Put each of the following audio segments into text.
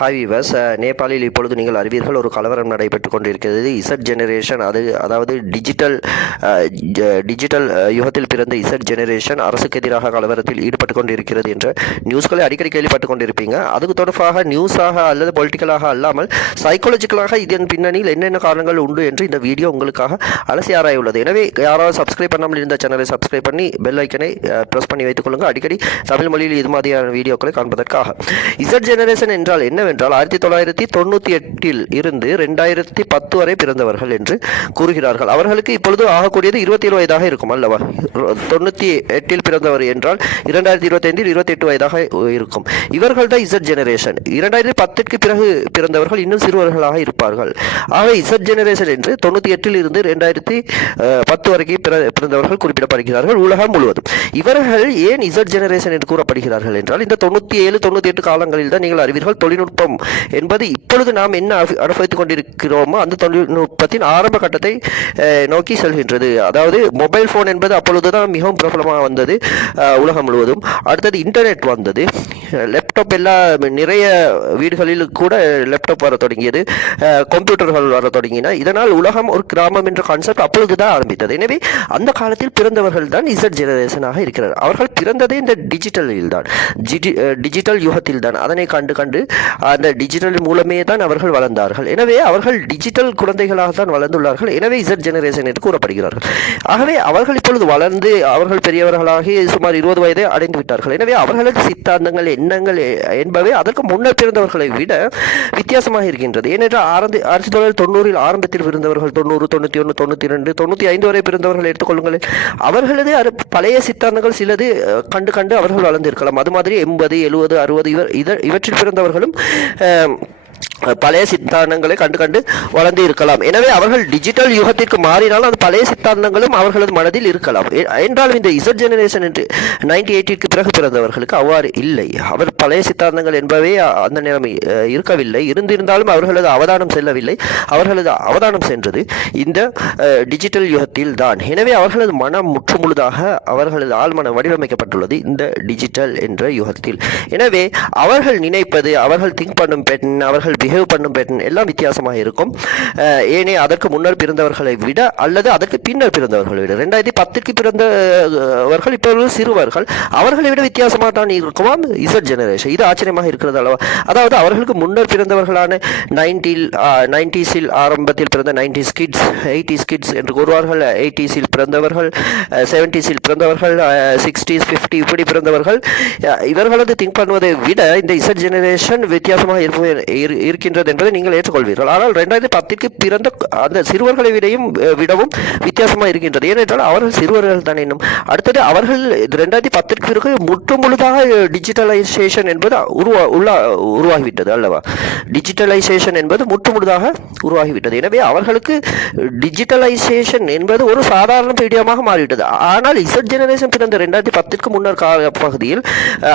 Hi viewers. நேபாளில் இப்பொழுது நீங்கள் அறிவீர்கள் ஒரு கலவரம் நடைபெற்று கொண்டிருக்கிறது. இசட் ஜெனரேஷன் அது அதாவது டிஜிட்டல் டிஜிட்டல் யுகத்தில் பிறந்த இசட் ஜெனரேஷன் அரசுக்கு எதிராக கலவரத்தில் ஈடுபட்டு கொண்டிருக்கிறது என்ற நியூஸ்களை அடிக்கடி கேள்விப்பட்டு கொண்டிருப்பீங்க. அதுக்கு தொடர்பாக நியூஸாக அல்லது பொலிட்டிக்கலாக அல்லாமல் சைக்காலஜிக்கலாக இதன் பின்னணியில் என்னென்ன காரணங்கள் உண்டு என்று இந்த வீடியோ உங்களுக்காக அலசி ஆராயுள்ளது எனவே யாராவது சப்ஸ்கிரைப் பண்ணாமல் இருந்த சேனலை சப்ஸ்கிரைப் பண்ணி பெல் ஐக்கனை ப்ரெஸ் பண்ணி வைத்துக் கொள்ளுங்கள் அடிக்கடி தமிழ் மொழியில் இது மாதிரியான வீடியோக்களை காண்பதற்காக. இசட் ஜெனரேஷன் என்றால் என்ன என்னவென்றால் ஆயிரத்தி தொள்ளாயிரத்தி தொண்ணூற்றி எட்டில் இருந்து ரெண்டாயிரத்தி பத்து வரை பிறந்தவர்கள் என்று கூறுகிறார்கள். அவர்களுக்கு இப்பொழுது ஆகக்கூடியது இருபத்தி ஏழு வயதாக இருக்கும் அல்லவா? தொண்ணூற்றி எட்டில் பிறந்தவர் என்றால் இரண்டாயிரத்தி இருபத்தைந்தில் இருபத்தி எட்டு வயதாக இருக்கும். இவர்கள் தான் இசட் ஜெனரேஷன் இரண்டாயிரத்தி பத்திற்கு பிறகு பிறந்தவர்கள் இன்னும் சிறுவர்களாக இருப்பார்கள். ஆக இசட் ஜெனரேஷன் என்று தொண்ணூற்றி எட்டில் இருந்து ரெண்டாயிரத்தி பத்து வரைக்கும் பிறந்தவர்கள் குறிப்பிடப்படுகிறார்கள் உலகம் முழுவதும். இவர்கள் ஏன் இசட் ஜெனரேஷன் என்று கூறப்படுகிறார்கள் என்றால் இந்த தொண்ணூற்றி ஏழு தொண்ணூற்றி எட்டு காலங்களில் தான் நீங்கள் அறிவீர்கள் தொழில்நுட்ப தொழில்நுட்பம் என்பது இப்பொழுது நாம் என்ன அனுபவித்துக் கொண்டிருக்கிறோமோ அந்த தொழில்நுட்பத்தின் ஆரம்ப கட்டத்தை நோக்கி செல்கின்றது. அதாவது மொபைல் ஃபோன் என்பது அப்பொழுதுதான் மிகவும் பிரபலமாக வந்தது உலகம் முழுவதும். அடுத்தது இன்டர்நெட் வந்தது. லேப்டாப் எல்லா நிறைய வீடுகளில் கூட லேப்டாப் வர தொடங்கியது. கம்ப்யூட்டர்கள் வர தொடங்கின. இதனால் உலகம் ஒரு கிராமம் என்ற கான்செப்ட் அப்பொழுதுதான் ஆரம்பித்தது. எனவே அந்த காலத்தில் பிறந்தவர்கள் தான் இசட் ஜெனரேஷனாக இருக்கிறார். அவர்கள் பிறந்ததே இந்த டிஜிட்டலில் தான். டிஜிட்டல் யுகத்தில் தான். அதனை கண்டு கண்டு அந்த டிஜிட்டல் மூலமே தான் அவர்கள் வளர்ந்தார்கள். எனவே அவர்கள் டிஜிட்டல் குழந்தைகளாக தான் வளர்ந்துள்ளார்கள். எனவே இசட் ஜெனரேஷன் என்று கூறப்படுகிறார்கள். ஆகவே அவர்கள் இப்பொழுது வளர்ந்து அவர்கள் பெரியவர்களாகி சுமார் இருபது வயதை அடைந்து விட்டார்கள் எனவே அவர்களது சித்தாந்தங்கள் எண்ணங்கள் என்பவை அதற்கு முன்னர் பிறந்தவர்களை விட வித்தியாசமாக இருக்கின்றது. ஏனென்றால் ஆரம்பி ஆயிரத்தி தொள்ளாயிரத்தி தொண்ணூறில் ஆரம்பத்தில் பிறந்தவர்கள் தொண்ணூறு தொண்ணூற்றி ஒன்று தொண்ணூற்றி ரெண்டு தொண்ணூற்றி ஐந்து வரை பிறந்தவர்கள் எடுத்துக்கொள்ளுங்கள் அவர்களது அது பழைய சித்தாந்தங்கள் சிலது கண்டு கண்டு அவர்கள் வளர்ந்திருக்கலாம். அது மாதிரி எண்பது எழுபது அறுபது இவர் இவற்றில் பிறந்தவர்களும் பழைய சித்தாந்தங்களை கண்டு கண்டு வளர்ந்து இருக்கலாம். எனவே அவர்கள் டிஜிட்டல் யுகத்திற்கு மாறினால் அது பழைய சித்தாந்தங்களும் அவர்களது மனதில் இருக்கலாம். என்றாலும் இந்த இசட் ஜெனரேஷன் என்று நைன்டி எயிட்டிற்கு பிறகு பிறந்தவர்களுக்கு அவ்வாறு இல்லை. அவர் பழைய சித்தாந்தங்கள் என்பவே அந்த நிலைமை இருக்கவில்லை. இருந்திருந்தாலும் அவர்களது அவதானம் செல்லவில்லை. அவர்களது அவதானம் சென்றது இந்த டிஜிட்டல் யுகத்தில் தான். எனவே அவர்களது மனம் முற்றுமுழுதாக அவர்களது ஆழ்மனம் வடிவமைக்கப்பட்டுள்ளது இந்த டிஜிட்டல் என்ற யுகத்தில். எனவே அவர்கள் நினைப்பது அவர்கள் திங்க் பண்ணும் பெண் அவர்கள் பிஹேவ் பண்ணும் பேட்டர்ன் எல்லாம் வித்தியாசமாக இருக்கும். ஏனே அதற்கு முன்னர் பிறந்தவர்களை விட அல்லது அதற்கு பின்னர் பிறந்தவர்களை விட. ரெண்டாயிரத்தி பத்துக்கு பிறந்தவர்கள் இப்போ சிறுவர்கள். அவர்களை விட வித்தியாசமாக தான் இருக்குமாம் இசட் ஜெனரேஷன் இது ஆச்சரியமாக இருக்கிறது அளவா அதாவது அவர்களுக்கு முன்னர் பிறந்தவர்களான நைன்டில் நைன்டிஸில் ஆரம்பத்தில் பிறந்த நைன்டிஸ் கிட்ஸ் எயிட்டிஸ் கிட்ஸ் என்று கூறுவார்கள். எயிட்டிஸில் பிறந்தவர்கள் செவன்டிஸில் பிறந்தவர்கள் சிக்ஸ்டீஸ் ஃபிஃப்டி இப்படி பிறந்தவர்கள். இவர்களது திங்க் பண்ணுவதை விட இந்த இசட் ஜெனரேஷன் வித்தியாசமாக இருப்பு- இரு- இருக்கின்றது என்பதை நீங்கள் ஏற்றுக்கொள்வீர்கள். ஆனால் ரெண்டாயிரத்தி பத்திற்கு பிறந்த அந்த சிறுவர்களை விடையும் விடவும் வித்தியாசமாக இருக்கின்றது. ஏனென்றால் அவர்கள் சிறுவர்கள் தான் இன்னும் அடுத்தது அவர்கள் ரெண்டாயிரத்தி பத்திற்கு பிறகு முற்று முழுதாக டிஜிட்டலைசேஷன் என்பது உருவா உள்ள உருவாகிவிட்டது அல்லவா? டிஜிட்டலைசேஷன் என்பது முற்று முழுதாக உருவாகிவிட்டது. எனவே அவர்களுக்கு டிஜிட்டலைசேஷன் என்பது ஒரு சாதாரண பீடியமாக மாறிவிட்டது. ஆனால் இசட் ஜெனரேஷன் பிறந்த ரெண்டாயிரத்தி பத்திற்கு முன்னர் கால பகுதியில்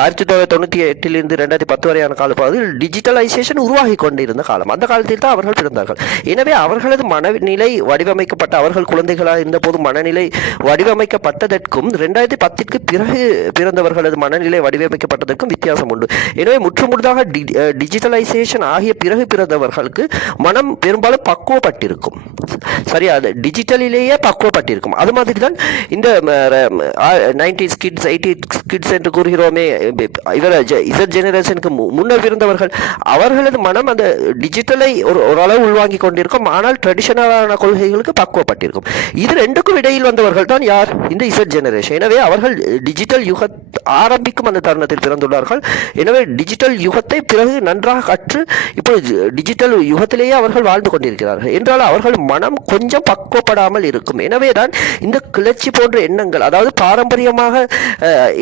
ஆயிரத்தி தொள்ளாயிரத்தி தொண்ணூற்றி எட்டிலிருந்து ரெண்டாயிரத்தி பத்து வரையான காலப்பகுதியில் டிஜிட்டலைசேஷன் உருவாகி கொண்டு கொண்டிருந்த காலம். அந்த காலத்தில் தான் அவர்கள் பிறந்தார்கள். எனவே அவர்களது மனநிலை வடிவமைக்கப்பட்ட அவர்கள் குழந்தைகளாக இருந்தபோது மனநிலை வடிவமைக்கப்பட்டதற்கும் ரெண்டாயிரத்தி பத்திற்கு பிறகு பிறந்தவர்களது மனநிலை வடிவமைக்கப்பட்டதற்கும் வித்தியாசம் உண்டு. எனவே முற்றுமுழுதாக டி- டிஜிட்டலைசேஷன் ஆகிய பிறகு பிறந்தவர்களுக்கு மனம் பெரும்பாலும் பக்குவப்பட்டிருக்கும். சரியா? அது டிஜிட்டலிலேயே பக்குவப்பட்டிருக்கும். அது மாதிரி தான் இந்த நைன்டி கிட்ஸ் எயிட்டி கிட்ஸ் என்று கூறுகிறோமே இவர் இசட் ஜெனரேஷனுக்கு முன்னர் பிறந்தவர்கள் அவர்களது மனம் அந்த டிஜிட்டலை ஒரு ஓரளவு உள்வாங்கி கொண்டிருக்கும். ஆனால் ட்ரெடிஷனலான கொள்கைகளுக்கு பக்குவப்பட்டிருக்கும். இது ரெண்டுக்கும் இடையில் வந்தவர்கள் தான் யார்? இந்த இசட் ஜெனரேஷன் எனவே அவர்கள் டிஜிட்டல் யுக ஆரம்பிக்கும் அந்த தருணத்தில் பிறந்துள்ளார்கள். எனவே டிஜிட்டல் யுகத்தை பிறகு நன்றாக கற்று இப்போது டிஜிட்டல் யுகத்திலேயே அவர்கள் வாழ்ந்து கொண்டிருக்கிறார்கள். என்றால் அவர்கள் மனம் கொஞ்சம் பக்குவப்படாமல் இருக்கும். எனவே தான் இந்த கிளர்ச்சி போன்ற எண்ணங்கள் அதாவது பாரம்பரியமாக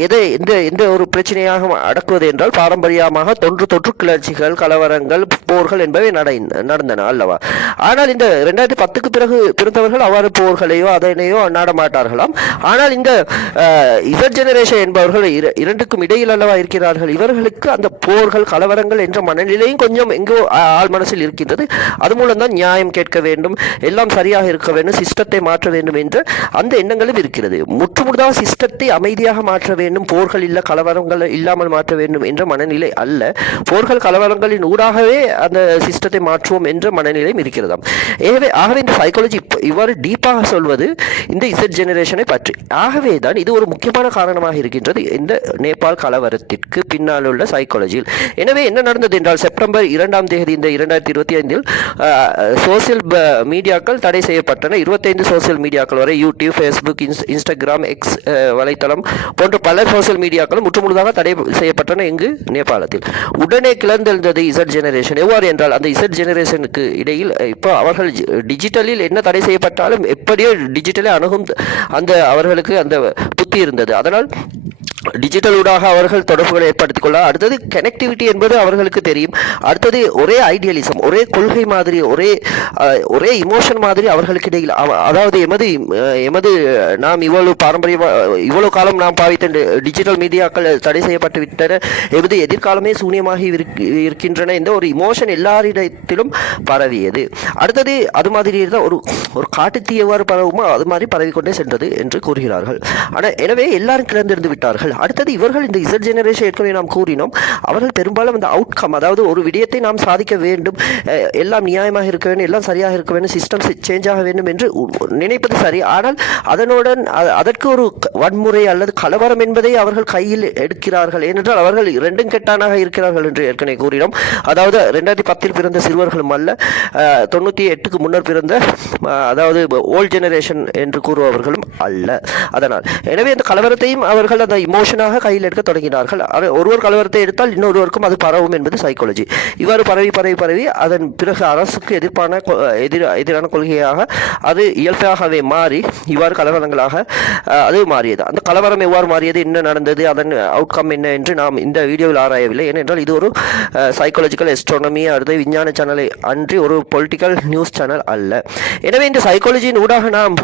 எதை எந்த எந்த ஒரு பிரச்சனையாக அடக்குவது என்றால் பாரம்பரியமாக தொன்று தொற்று கிளர்ச்சிகள் கலவரங்கள் போர்கள் என்பவை நடை நடந்தன அல்லவா? ஆனால் இந்த ரெண்டாயிரத்தி பத்துக்கு பிறகு பிறந்தவர்கள் அவ்வாறு போர்களையோ அதனையோ நாட மாட்டார்களாம். ஆனால் இந்த இசட் ஜெனரேஷன் என்பவர்கள் இர- இரண்டுக்கும் இடையில் அல்லவா இருக்கிறார்கள். இவர்களுக்கு அந்த போர்கள் கலவரங்கள் என்ற மனநிலையும் கொஞ்சம் எங்கோ ஆள் மனசில் இருக்கின்றது. அது மூலம்தான் நியாயம் கேட்க வேண்டும் எல்லாம் சரியாக இருக்க வேண்டும் சிஸ்டத்தை மாற்ற வேண்டும் என்ற அந்த எண்ணங்களும் இருக்கிறது. முற்றுமுழுதாக சிஸ்டத்தை அமைதியாக மாற்ற வேண்டும் போர்கள் இல்ல கலவரங்கள் இல்லாமல் மாற்ற வேண்டும் என்ற மனநிலை அல்ல. போர்கள் கலவரங்களின் ஊடாகவே அந்த சிஸ்டத்தை மாற்றுவோம் என்ற மனநிலையும் இருக்கிறதாம். எனவே ஆகவே இந்த சைக்காலஜி இவ்வாறு டீப்பாக சொல்வது இந்த இசட் ஜெனரேஷனை பற்றி. ஆகவே தான் இது ஒரு முக்கியமான காரணமாக இருக்கின்றது இந்த நேபாள் கலவரத்திற்கு பின்னால் உள்ள சைக்காலஜியில் எனவே என்ன நடந்தது என்றால் செப்டம்பர் இரண்டாம் தேதி இந்த இரண்டாயிரத்தி இருபத்தி ஐந்தில் சோசியல் மீடியாக்கள் தடை செய்யப்பட்டன. இருபத்தைந்து சோசியல் மீடியாக்கள் வரை யூடியூப் ஃபேஸ்புக் இன்ஸ் இன்ஸ்டாகிராம் எக்ஸ் வலைத்தளம் போன்ற பல சோசியல் மீடியாக்களும் முற்றுமுழுதாக தடை செய்யப்பட்டன இங்கு நேபாளத்தில். உடனே கிளர்ந்தெழுந்தது இசட் ஜெனரேஷன் எவ்வாறு என்றால் அந்த இசட் ஜெனரேஷனுக்கு இடையில் இப்போ அவர்கள் டிஜிட்டலில் என்ன தடை செய்யப்பட்டாலும் எப்படியோ டிஜிட்டலை அணுகும் அந்த அவர்களுக்கு அந்த புத்தி இருந்தது. அதனால் டிஜிட்டல் ஊடாக அவர்கள் தொடர்புகளை ஏற்படுத்திக் கொள்ள அடுத்தது கனெக்டிவிட்டி என்பது அவர்களுக்கு தெரியும். அடுத்தது ஒரே ஐடியலிசம் ஒரே கொள்கை மாதிரி ஒரே ஒரே இமோஷன் மாதிரி அவர்களுக்கு இடையில் அதாவது எமது எமது நாம் இவ்வளவு பாரம்பரிய இவ்வளவு காலம் நாம் பாவித்த டிஜிட்டல் மீடியாக்கள் தடை செய்யப்பட்டு விட்டன எமது எதிர்காலமே சூன்யமாகி இருக்- இருக்கின்றன என்ற ஒரு இமோஷன் எல்லாரிடத்திலும் பரவியது. அடுத்தது அது மாதிரி தான் ஒரு ஒரு காட்டுத்தீ எவ்வாறு பரவுமோ அது மாதிரி பரவிக்கொண்டே சென்றது என்று கூறுகிறார்கள். ஆனால் எனவே எல்லாரும் கிளர்ந்திருந்து விட்டார்கள். அடுத்தது இவர்கள் இந்த இசட் ஜெனரேஷன் ஏற்கனவே நாம் கூறினோம் அவர்கள் பெரும்பாலும் அந்த அவுட்கம் அதாவது ஒரு விடயத்தை நாம் சாதிக்க வேண்டும் எல்லாம் நியாயமாக இருக்க வேண்டும் எல்லாம் சரியாக இருக்க வேண்டும் சிஸ்டம் சேஞ்ச் ஆக வேண்டும் என்று நினைப்பது சரி. ஆனால் அதனுடன் அதற்கு ஒரு வன்முறை அல்லது கலவரம் என்பதை அவர்கள் கையில் எடுக்கிறார்கள். ஏனென்றால் அவர்கள் இரண்டும் கெட்டானாக இருக்கிறார்கள் என்று ஏற்கனவே கூறினோம். அதாவது ரெண்டாயிரத்தி பத்தில் பிறந்த சிறுவர்களும் அல்ல தொண்ணூற்றி எட்டுக்கு முன்னர் பிறந்த அதாவது ஓல்ட் ஜெனரேஷன் என்று கூறுபவர்களும் அல்ல. அதனால் எனவே அந்த கலவரத்தையும் அவர்கள் அந்த இமோஷனாக கையில் எடுக்க தொடங்கினார்கள். ஒருவர் கலவரத்தை எடுத்தால் இன்னொருவருக்கும் அது பரவும் என்பது சைக்காலஜி இவ்வாறு பரவி பரவி பரவி அதன் பிறகு அரசுக்கு எதிர்ப்பான எதிர் எதிரான கொள்கையாக அது இயல்பாகவே மாறி இவ்வாறு கலவரங்களாக அது மாறியது. அந்த கலவரம் எவ்வாறு மாறியது என்ன நடந்தது அதன் அவுட்கம் என்ன என்று நாம் இந்த வீடியோவில் ஆராயவில்லை. ஏனென்றால் இது ஒரு சைக்காலஜிக்கல் எஸ்ட்ரானமி அடுத்த விஞ்ஞான சேனலை அன்றி ஒரு பொலிட்டிக்கல் நியூஸ் சேனல் அல்ல. எனவே இந்த சைக்காலஜியின் ஊடாக நாம்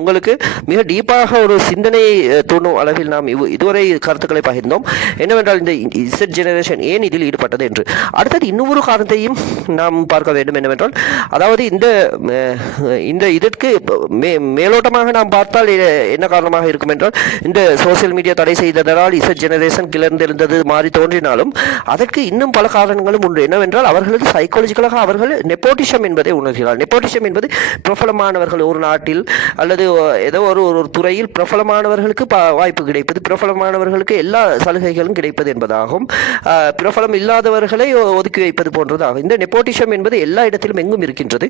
உங்களுக்கு மிக டீப்பாக ஒரு சிந்தனை தூண்டும் அளவில் நாம் இது இதுவரை கருத்துக்களை பகிர்ந்தோம். என்னவென்றால் இந்த இசட் ஜெனரேஷன் ஏன் இதில் ஈடுபட்டது என்று. அடுத்தது இன்னொரு காரணத்தையும் நாம் பார்க்க வேண்டும் என்னவென்றால் அதாவது இந்த இந்த இதற்கு மே மேலோட்டமாக நாம் பார்த்தால் என்ன காரணமாக இருக்கும் என்றால் இந்த சோசியல் மீடியா தடை செய்ததனால் இசட் ஜெனரேஷன் கிளர்ந்திருந்தது மாறி தோன்றினாலும் அதற்கு இன்னும் பல காரணங்களும் உண்டு. என்னவென்றால் அவர்களது சைக்காலஜிக்கலாக அவர்கள் நெப்போட்டிஷம் என்பதை உணர்கிறார் நெப்போட்டிஷம் என்பது பிரபலமானவர்கள் ஒரு நாட்டில் அல்லது ஏதோ ஒரு ஒரு துறையில் பிரபலமானவர்களுக்கு வாய்ப்பு கிடைப்பது. மாணவர்களுக்கு எல்லா சலுகைகளும் கிடைப்பது என்பதாகும். பிரபலம் இல்லாதவர்களை ஒதுக்கி வைப்பது போன்றதாகும். இந்த நெப்போட்டிஷம் என்பது எல்லா இடத்திலும் எங்கும் இருக்கின்றது.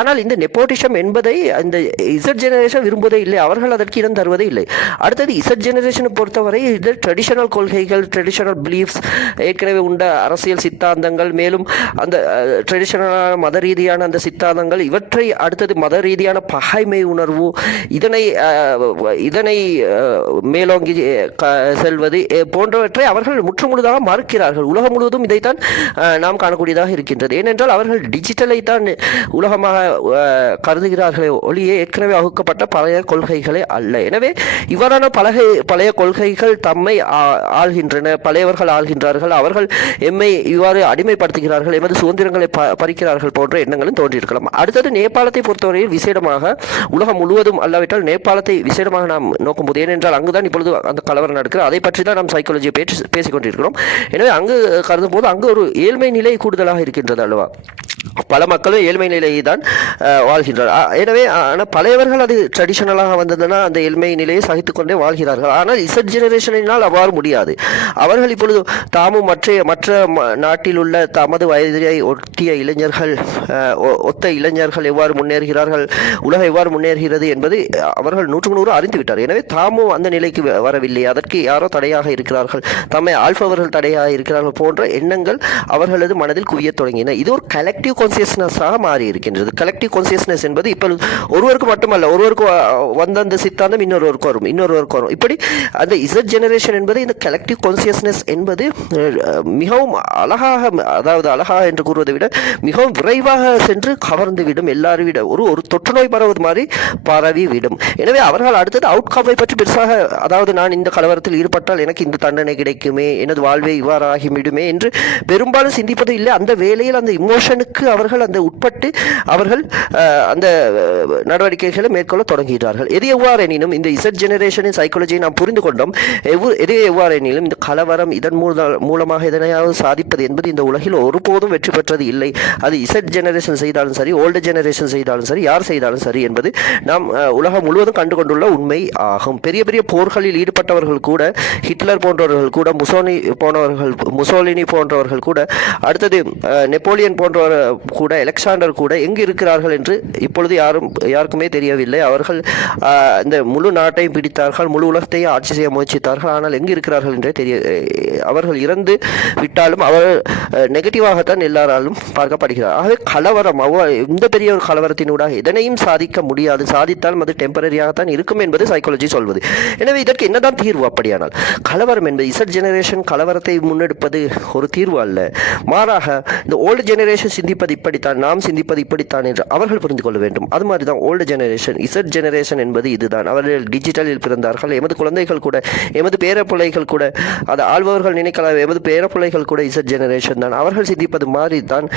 ஆனால் இந்த நெப்போட்டிஷம் என்பதை இந்த இசட் ஜெனரேஷன் விரும்புவதே இல்லை. அவர்கள் அதற்கு இடம் தருவதே இல்லை. அடுத்தது இசட் ஜெனரேஷனை பொறுத்தவரை இது ட்ரெடிஷனல் கொள்கைகள் ட்ரெடிஷனல் பிலீஃப்ஸ் ஏற்கனவே உண்ட அரசியல் சித்தாந்தங்கள் மேலும் அந்த ட்ரெடிஷனலான மத ரீதியான அந்த சித்தாந்தங்கள் இவற்றை அடுத்தது மத ரீதியான பகைமை உணர்வு இதனை இதனை மேலோங்கி செல்வது போன்றவற்றை அவர்கள் முற்றுமுழுதாக மறுக்கிறார்கள். உலகம் முழுவதும் இதைத்தான் நாம் காணக்கூடியதாக இருக்கின்றது. ஏனென்றால் அவர்கள் டிஜிட்டலை தான் உலகமாக கருதுகிறார்களே ஒளியே ஏற்கனவே வகுக்கப்பட்ட பழைய கொள்கைகளே அல்ல. எனவே இவ்வாறான பலகை பழைய கொள்கைகள் தம்மை ஆ- ஆள்கின்றன பழையவர்கள் ஆள்கின்றார்கள். அவர்கள் எம்மை இவ்வாறு அடிமைப்படுத்துகிறார்கள் எமது சுதந்திரங்களை ப பறிக்கிறார்கள் போன்ற எண்ணங்களும் தோன்றியிருக்கலாம். அடுத்தது நேபாளத்தை பொறுத்தவரையில் விசேடமாக உலகம் முழுவதும் அல்லாவிட்டால் நேபாளத்தை விசேடமாக நாம் நோக்கும்போது ஏனென்றால் அங்குதான் இப்பொழுது அந்த கலவரம் நடக்கிறது அதை பற்றி தான் நாம் சைக்காலஜியை பேசிக் கொண்டிருக்கிறோம் எனவே அங்கு கருதும் போது அங்கு ஒரு ஏழ்மை நிலை கூடுதலாக இருக்கின்றது அல்லவா? பல மக்களும் ஏழ்மை நிலையை தான் வாழ்கின்றனர் எனவே ஆனால் பழையவர்கள் அது ட்ரெடிஷனலாக வந்ததுன்னா அந்த ஏழ்மை நிலையை சகித்துக்கொண்டே வாழ்கிறார்கள். ஆனால் இசட் ஜெனரேஷனினால் அவ்வாறு முடியாது. அவர்கள் இப்பொழுது தாமும் மற்ற மற்ற ம- நாட்டில் உள்ள தமது வயதை ஒட்டிய இளைஞர்கள் ஒ- ஒத்த இளைஞர்கள் எவ்வாறு முன்னேறுகிறார்கள் உலகம் எவ்வாறு முன்னேறுகிறது என்பது அவர்கள் நூற்றுக்கு நூறு அறிந்துவிட்டார். எனவே தாமும் அந்த நிலைக்கு வரவில்லை. அதற்கு யாரோ தடையாக இருக்கிறார்கள். தம்மை ஆல்பவர்கள் தடையாக இருக்கிறார்கள் போன்ற எண்ணங்கள் அவர்களது மனதில் குவியத் தொடங்கின. இது ஒரு கலெக்டிவ் கலெக்டிவ் கான்சியஸ்னஸாக மாறி இருக்கின்றது. கலெக்டிவ் கான்சியஸ்னஸ் என்பது இப்போ ஒருவருக்கு மட்டுமல்ல ஒருவருக்கு வந்த அந்த சித்தாந்தம் இன்னொருவருக்கு வரும் இன்னொருவருக்கு வரும். இப்படி அந்த இசட் ஜெனரேஷன் என்பது இந்த கலெக்டிவ் கான்சியஸ்னஸ் என்பது மிகவும் அழகாக அதாவது அழகாக என்று கூறுவதை விட மிகவும் விரைவாக சென்று கவர்ந்து விடும் எல்லாரும் விட ஒரு ஒரு தொற்று நோய் பரவுவது மாதிரி பரவி விடும் எனவே அவர்கள் அடுத்தது அவுட்கமை பற்றி பெருசாக அதாவது நான் இந்த கலவரத்தில் ஈடுபட்டால் எனக்கு இந்த தண்டனை கிடைக்குமே எனது வாழ்வே இவ்வாறு ஆகிவிடுமே என்று பெரும்பாலும் சிந்திப்பது இல்லை. அந்த வேலையில் அந்த இமோஷனுக்கு அவர்கள் அந்த உட்பட்டு அவர்கள் அந்த நடவடிக்கைகளை மேற்கொள்ள தொடங்குகிறார்கள். எது எவ்வாறெனினும் இந்த இசட் ஜெனரேஷனின் சைக்காலஜியை நாம் புரிந்து கொண்டோம். எவ்வு எது எவ்வாறெனினும் இந்த கலவரம் இதன் மூல- மூலமாக எதனையாவது சாதிப்பது என்பது இந்த உலகில் ஒருபோதும் வெற்றி பெற்றது இல்லை. அது இசட் ஜெனரேஷன் செய்தாலும் சரி ஓல்டு ஜெனரேஷன் செய்தாலும் சரி யார் செய்தாலும் சரி என்பது நாம் உலகம் முழுவதும் கண்டு கொண்டுள்ள உண்மை ஆகும். பெரிய பெரிய போர்களில் ஈடுபட்டவர்கள் கூட ஹிட்லர் போன்றவர்கள் கூட முசோனி போனவர்கள் முசோலினி போன்றவர்கள் கூட அடுத்தது நெப்போலியன் போன்றவர் கூட அலெக்சாண்டர் கூட எங்கு இருக்கிறார்கள் என்று இப்பொழுது யாரும் யாருக்குமே தெரியவில்லை. அவர்கள் இந்த முழு நாட்டையும் பிடித்தார்கள் முழு உலகத்தையும் ஆட்சி செய்ய முயற்சித்தார்கள். ஆனால் எங்கு இருக்கிறார்கள் என்றே தெரிய அவர்கள் இறந்து விட்டாலும் அவர் நெகட்டிவாகத்தான் எல்லாராலும் பார்க்கப்படுகிறார். ஆகவே கலவரம் அவ்வ இந்த பெரிய ஒரு கலவரத்தினூடாக எதனையும் சாதிக்க முடியாது. சாதித்தாலும் அது டெம்பரரியாகத்தான் இருக்கும் என்பது சைக்காலஜி சொல்வது. எனவே இதற்கு என்னதான் தீர்வு அப்படியானால் கலவரம் என்பது இசட் ஜெனரேஷன் கலவரத்தை முன்னெடுப்பது ஒரு தீர்வு அல்ல. மாறாக இந்த ஓல்டு ஜெனரேஷன் சிந்திப்பது இப்படித்தான் நாம் சிந்திப்பது இப்படித்தான் என்று அவர்கள் புரிந்து கொள்ள வேண்டும். அது மாதிரி தான் ஓல்டு ஜெனரேஷன் இசட் ஜெனரேஷன் என்பது இதுதான். அவர்கள் டிஜிட்டலில் பிறந்தார்கள். எமது குழந்தைகள் கூட எமது பேரப்பிள்ளைகள் கூட அதை ஆள்பவர்கள் நினைக்கலாம் எமது பேரப்பிள்ளைகள் கூட இசட் ஜெனரேஷன் தான். அவர்கள் சிந்திப்பது மாதிரி தான்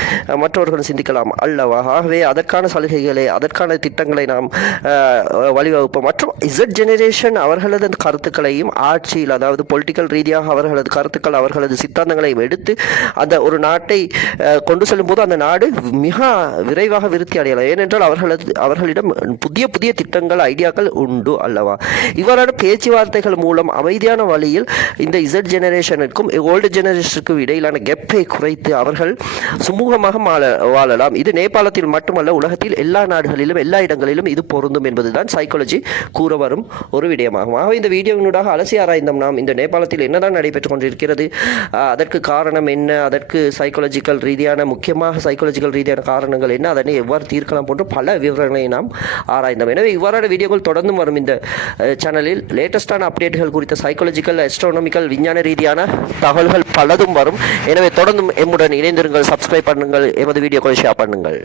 மற்றவர்கள் சிந்திக்கலாம் அல்லவா? ஆகவே அதற்கான சலுகைகளை அதற்கான திட்டங்களை நாம் வழிவகுப்போம். மற்றும் இசட் ஜெனரேஷன் அவர்களது அந்த கருத்துக்களையும் ஆட்சியில் அதாவது பொலிட்டிக்கல் ரீதியாக அவர்களது கருத்துக்கள் அவர்களது சித்தாந்தங்களையும் எடுத்து அந்த ஒரு நாட்டை கொண்டு செல்லும் போது அந்த நாடு மிக விரைவாக விருத்தி அடையலாம். ஏனென்றால் அவர்களது அவர்களிடம் புதிய புதிய திட்டங்கள் ஐடியாக்கள் உண்டு அல்லவா? இவ்வாறான பேச்சுவார்த்தைகள் மூலம் அமைதியான வழியில் இந்த இசட் ஜெனரேஷனுக்கும் ஓல்டு ஜெனரேஷனுக்கும் இடையிலான கெப்பை குறைத்து அவர்கள் சுமூகமாக வாழலாம். இது நேபாளத்தில் மட்டுமல்ல உலகத்தில் எல்லா நாடுகளிலும் எல்லா இடங்களிலும் இது பொருந்தும் என்பதுதான் சைக்காலஜி கூற வரும் ஒரு விடயமாகும். ஆக இந்த வீடியோவினூடாக அலசி ஆராய்ந்தோம் நாம். இந்த நேபாளத்தில் என்னதான் நடைபெற்றுக் கொண்டிருக்கிறது? அதற்கு காரணம் என்ன? அதற்கு சைக்காலஜிக்கல் ரீதியான முக்கியமாக சைக்காலஜிக்கல் ரீதியான காரணங்கள் என்ன? அதனை எவ்வாறு தீர்க்கலாம் போன்ற பல விவரங்களை நாம் ஆராய்ந்தோம். எனவே இவ்வாறான வீடியோக்கள் தொடர்ந்து வரும் இந்த சேனலில் லேட்டஸ்டான அப்டேட்டுகள் குறித்த சைக்காலஜிக்கல் அஸ்ட்ரானமிக்கல் விஞ்ஞான ரீதியான தகவல்கள் பலதும் வரும். எனவே தொடர்ந்தும் எம்முடன் இணைந்திருங்கள் சப்ஸ்கிரைப் பண்ணுங்கள் எமது வீடியோக்களை ஷேர் பண்ணுங்கள்.